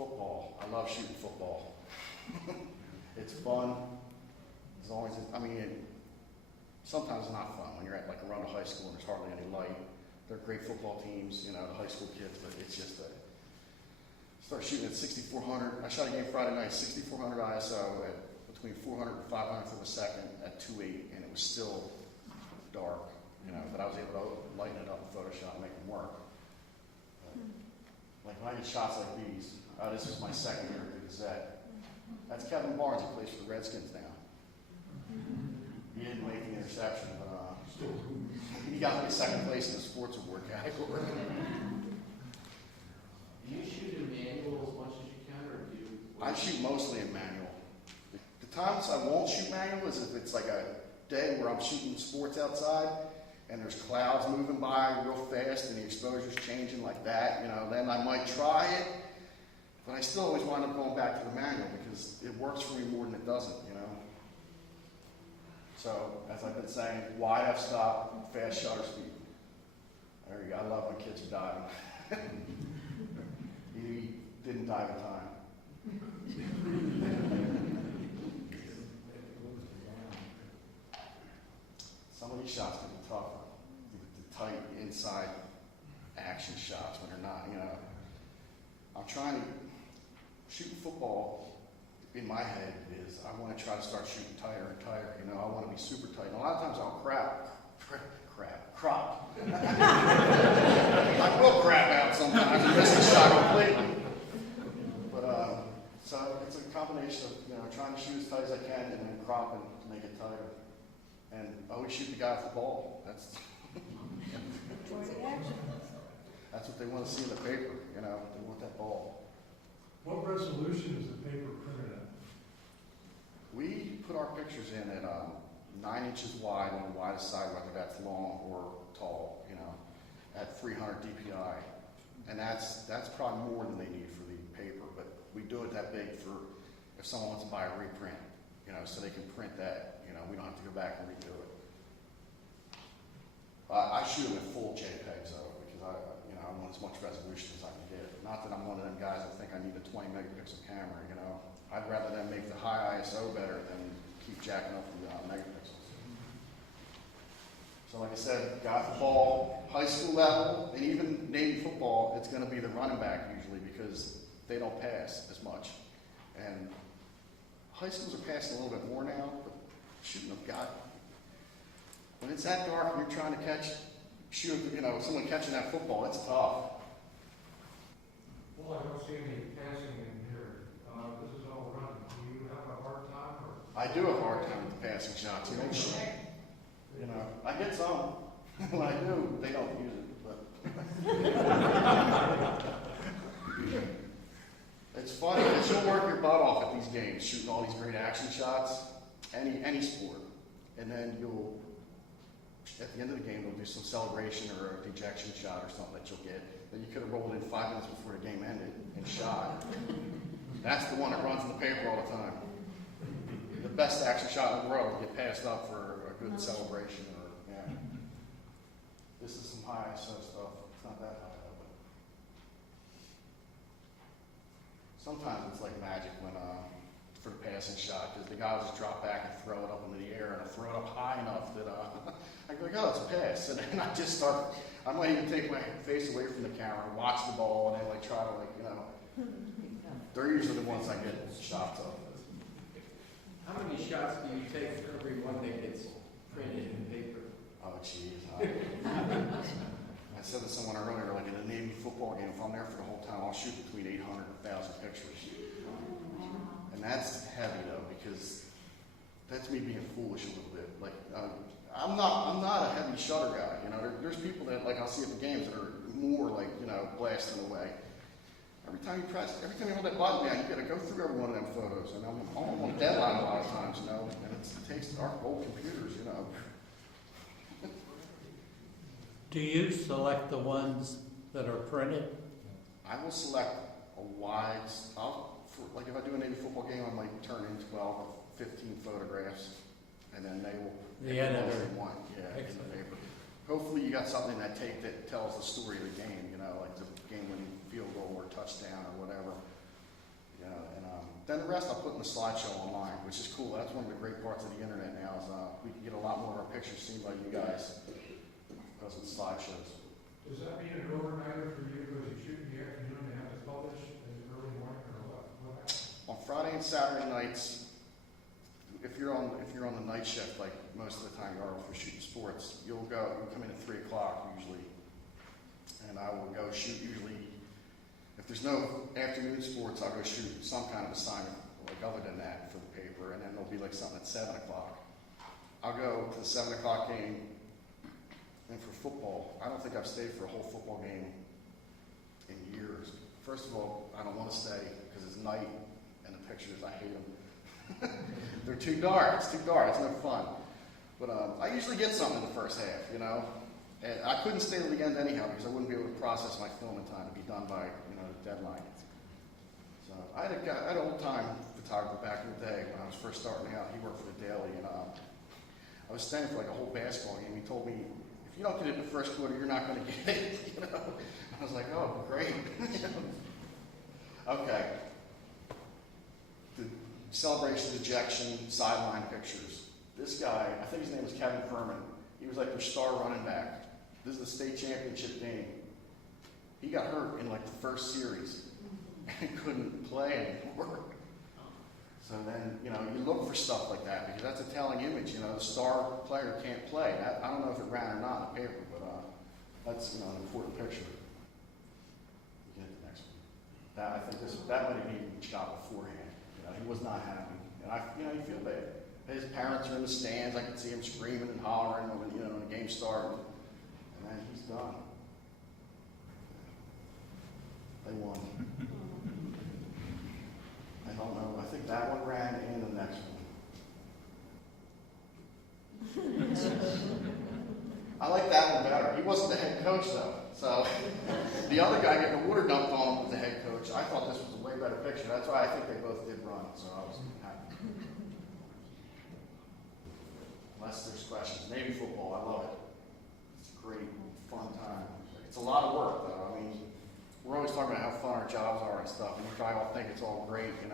Football. I love shooting football. It's fun. As long as sometimes it's not fun when you're at like around a high school and there's hardly any light. They're great football teams, the high school kids, but it's just start shooting at 6,400. I shot a game Friday night, 6,400 ISO at between 400 and 500 for the second at 2.8, and it was still dark, but I was able to lighten it up in Photoshop and make it work. But, when I get shots like these, this is my second year at the Gazette. That's Kevin Barnes, who plays for the Redskins now. He didn't make the interception, but he got me second place in the sports award category. Do you shoot in manual as much as you can, or do you? I shoot mostly in manual. The times I won't shoot manual is if it's like a day where I'm shooting sports outside and there's clouds moving by real fast and the exposure's changing like that, then I might try it, but I still always wind up going back to the manual because it works for me more than it doesn't, So, as I've been saying, wide f-stop, fast shutter speed. There you go. I love when kids are diving. He didn't dive in time. Some of these shots can be tough. The tight inside action shots when they're not, I'm trying to shoot football. In my head is I want to try to start shooting tighter and tighter. I want to be super tight. And a lot of times I'll crop. I will crap out sometimes and miss the shot completely. But so it's a combination of trying to shoot as tight as I can and then cropping to make it tighter. And always shoot the guy with the ball. That's what they want to see in the paper. They want that ball. What resolution is the paper printed at? We put our pictures in at 9 inches wide on the widest side, whether that's long or tall, at 300 DPI. And that's probably more than they need for the paper, but we do it that big for if someone wants to buy a reprint, so they can print that, we don't have to go back and redo it. I shoot them at full JPEGs though, because I want as much resolution as I can get. Not that I'm one of them guys that think I need a 20 megapixel camera, I'd rather them make the high ISO better than keep jacking up the megapixels. So like I said, got the ball, high school level, and even Navy football, it's going to be the running back usually because they don't pass as much. And high schools are passing a little bit more now, but shooting have got. When it's that dark and you're trying to shoot, someone catching that football, it's tough. Well, I don't see any passing in here. This is all running. Do you have a hard time? I do have a hard time with the passing shots. I get some. When I do, they don't use it. But it's funny because you'll work your butt off at these games, shooting all these great action shots, any sport, and then at the end of the game, they'll do some celebration or a dejection shot or something that you'll get that you could have rolled in 5 minutes before the game ended and shot. That's the one that runs in the paper all the time. The best action shot in the world will get passed up for a good celebration This is some high ISO stuff. It's not that high though, but sometimes it's like magic when for the passing shot because the guy will just drop back and throw it up into the air and I'll throw it up high enough that I go like, oh, it's a pass, and then I just start. I might even take my face away from the camera and watch the ball and then try to They're usually the ones I get shots of. How many shots do you take for every one that gets printed in paper? Oh, jeez. I said to someone earlier, like in a Navy football game, if I'm there for the whole time, I'll shoot between 800 and 1,000 pictures. And that's heavy though, because that's me being foolish a little bit. Like, I'm not a heavy shutter guy. There's people that I'll see at the games that are more blasting away. Every time you hold that button down, you got to go through every one of them photos, and I'm on deadline a lot of times, and it takes our old computers, Do you select the ones that are printed? I will select a wide. If I do a Navy football game, I might turn in 12 or 15 photographs, and then they will The editor. they want, in the paper. Hopefully, you got something that tells the story of the game, like the game-winning field goal or touchdown or whatever. Then the rest I'll put in the slideshow online, which is cool. That's one of the great parts of the internet now is we can get a lot more of our pictures seen by you guys because of the slideshows. Does that mean an overnighter for you because you shoot in the afternoon and have to publish in the early morning or what? What happens? On Friday and Saturday nights, if you're on the night shift, like most of the time you are if you're shooting sports, you'll come in at 3 o'clock usually, and I will go shoot usually. If there's no afternoon sports, I'll go shoot some kind of assignment like other than that for the paper, and then there'll be like something at 7 o'clock. I'll go to the 7 o'clock game, and for football, I don't think I've stayed for a whole football game in years. First of all, I don't want to stay because it's night, and the pictures, I hate them. They're too dark. It's too dark. It's no fun. But I usually get something in the first half, you know. And I couldn't stay till the end anyhow because I wouldn't be able to process my film in time to be done by, the deadline. So I had an old-time photographer back in the day when I was first starting out. He worked for the Daily, and I was standing for like a whole basketball game. He told me, if you don't get it in the first quarter, you're not going to get it, I was like, oh, great. Okay. The celebration, ejection, sideline pictures. This guy, I think his name was Kevin Furman. He was like their star running back. This is the state championship game. He got hurt in like the first series and couldn't play anymore. So then, you look for stuff like that because that's a telling image. The star player can't play. I don't know if it ran or not in the paper, but that's an important picture. You get the next one. I think that might have been shot beforehand. He was not happy, and you feel bad. His parents are in the stands. I could see him screaming and hollering when the game started, and then he's done. They won. I don't know. I think that one ran and the next one. I like that one better. He wasn't the head coach though, so the other guy getting the water dumped on him was the head coach. I thought this was a way better picture. That's why I think they both did run. So I was happy. Unless there's questions. Navy football, I love it. It's a great, fun time. It's a lot of work though. We're always talking about how fun our jobs are and stuff, and you probably all think it's all great, but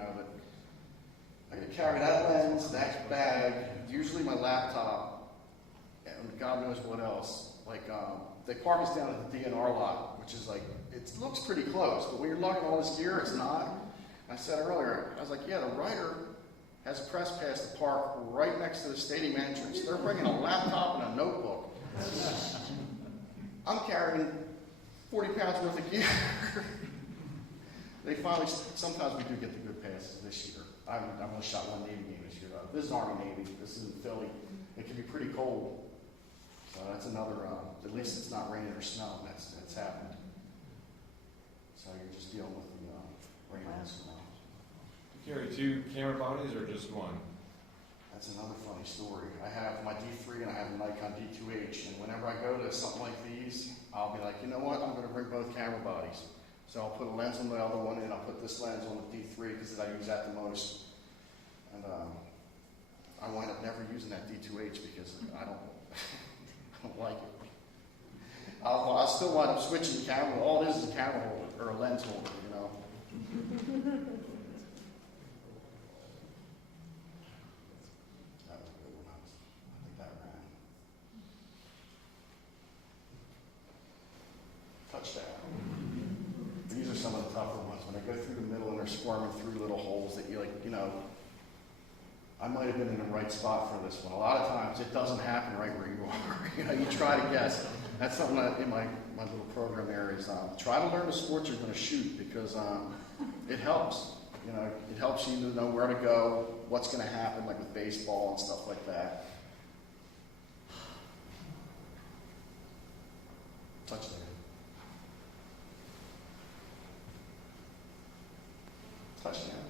I gotta carry that lens, that bag, usually my laptop, and God knows what else. They park us down at the DNR lot, which is it looks pretty close, but when you're lugging all this gear, it's not. I said earlier, I was like, yeah, the writer has a press pass to park right next to the stadium entrance. They're bringing a laptop and a notebook. I'm carrying 40 pounds worth of gear. They finally, sometimes we do get the good passes this year. I've only shot one Navy game this year. This is Army-Navy. This is in Philly. It can be pretty cold. So that's another, at least it's not raining or snowing. That's happened. So you're just dealing with the rain and snow. You carry 2 camera bodies or just one? That's another funny story. I have my D3 and I have a Nikon D2H, and whenever I go to something like these, I'll be like, you know what, I'm going to bring both camera bodies. So I'll put a lens on the other one, and I'll put this lens on the D3 because I use that the most. And I wind up never using that D2H because I don't like it. I'll still wind up switching the camera. All it is a camera holder or a lens holder, That was a good one. I think that ran. Touchdown. These are some of the tougher ones. When they go through the middle and they're squirming through little holes that I might have been in the right spot for this one. A lot of times it doesn't happen right where you are. You try to guess. That's something that in my little program there is try to learn the sports you're going to shoot because it helps. It helps you to know where to go, what's going to happen, like with baseball and stuff like that. Touchdown. Touchdown.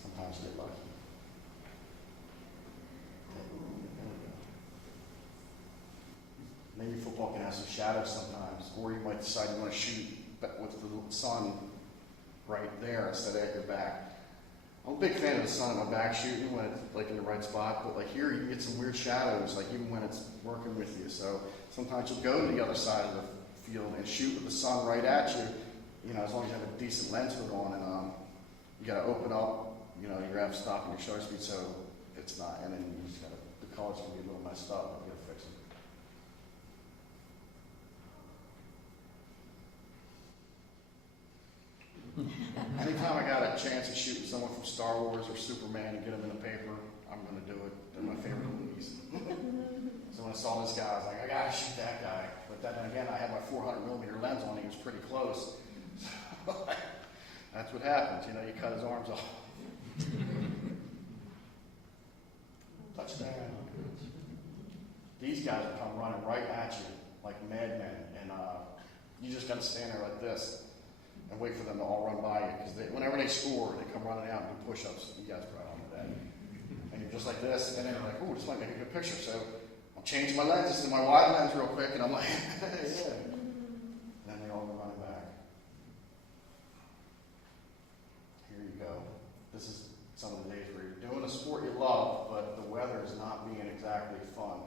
Sometimes you get lucky. Maybe football can have some shadows sometimes, or you might decide you want to shoot with the sun right there instead of at your back. I'm a big fan of the sun on my back shooting when it's in the right spot, but here you can get some weird shadows, even when it's working with you. So sometimes you'll go to the other side of the field and shoot with the sun right at you, you know, as long as you have a decent lens hood on, and you gotta open up, you know, your f-stop and your shutter speed, so it's not, and then you just gotta, the colors can be a little messed up, but you gotta fix them. Anytime I got a chance of shooting someone from Star Wars or Superman and get them in the paper, I'm gonna do it. They're my favorite movies. So when I saw this guy, I was like, I gotta shoot that guy. But then again, I had my 400mm lens on, he was pretty close. So that's what happens, you know, you cut his arms off. Touchdown. These guys will come running right at you like madmen, and you just gotta stand there like this and wait for them to all run by you, because whenever they score, they come running out and do push-ups. You guys probably know that. And you're just like this, and then you're like, ooh, this might make a good picture. So I'm changing my lenses to my wide lens real quick, and I'm like, yeah. And then they all go running back. Here you go. This is some of the days where you're doing a sport you love, but the weather is not being exactly fun.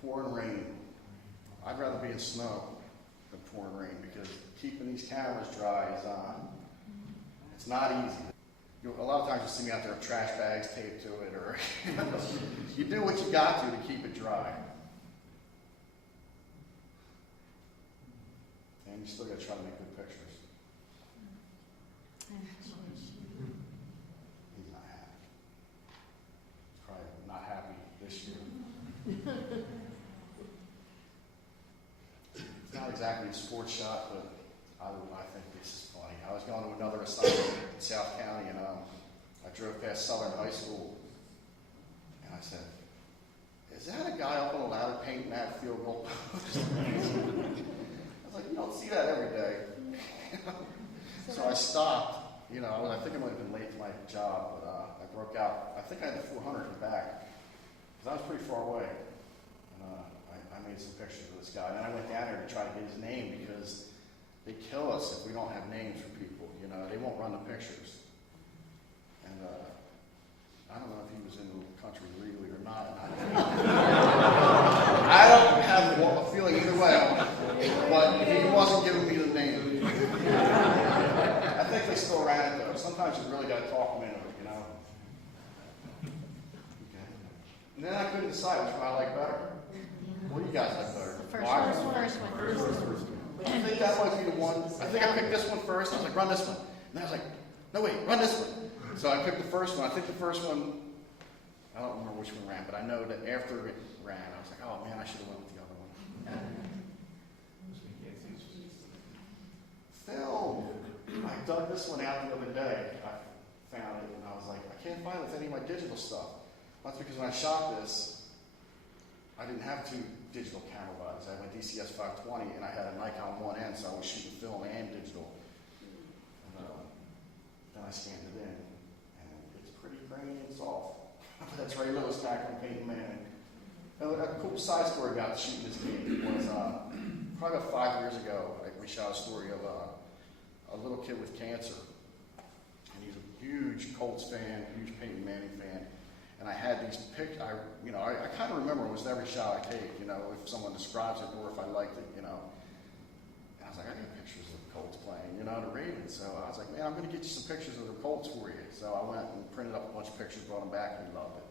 Pouring rain. I'd rather be in snow than pouring rain, because keeping these cameras dry is it's not easy. A lot of times you see me out there with trash bags taped to it, or you do what you got to keep it dry. And you still got to try to make good pictures. He's not happy. Probably not happy this year. It's not exactly a sports shot, but I think this is funny. I was going to another assignment in South County, and I drove past Southern High School, and I said, is that a guy up on a ladder painting that field goal post? I was like, you don't see that every day. So I stopped. You know, I think I might have been late to my job, but I broke out. I think I had the 400 in the back, because I was pretty far away. And I made some pictures of this guy. And then I went down there to try to get his name, because they kill us if we don't have names for people. You know, they won't run the pictures. And I don't know if he was in the country legally or not. I don't have a feeling either way, but he wasn't giving me the name. I think they still ran it though. Sometimes you really got to talk them into it, you know. Okay. And then I couldn't decide which one I like better. What do you guys like better? First one. I think that might be the one. I think I picked this one first. I was like, run this one. And then I was like, no, wait, run this one. So I picked the first one. I think the first one, I don't remember which one ran, but I know that after it ran, I was like, oh man, I should have went with the other one. Phil, I dug this one out the other day. I found it, and I was like, I can't find it with any of my digital stuff. That's because when I shot this, I didn't have two digital camera bodies. I had my DCS 520, and I had a Nikon 1N, so I was shooting film and digital. And then I scanned it in, and it's pretty grainy and soft. That's Ray Lewis back on Painting Man. A cool side story about shooting this game was probably about 5 years ago. We shot a story of a little kid with cancer, and he's a huge Colts fan, huge Peyton Manning fan. And I had these pictures. I kind of remember almost every shot I take. You know, if someone describes it or if I liked it. You know, and I was like, I got pictures of the Colts playing. You know, the Ravens. So I was like, man, I'm going to get you some pictures of the Colts for you. So I went and printed up a bunch of pictures, brought them back, and he loved it.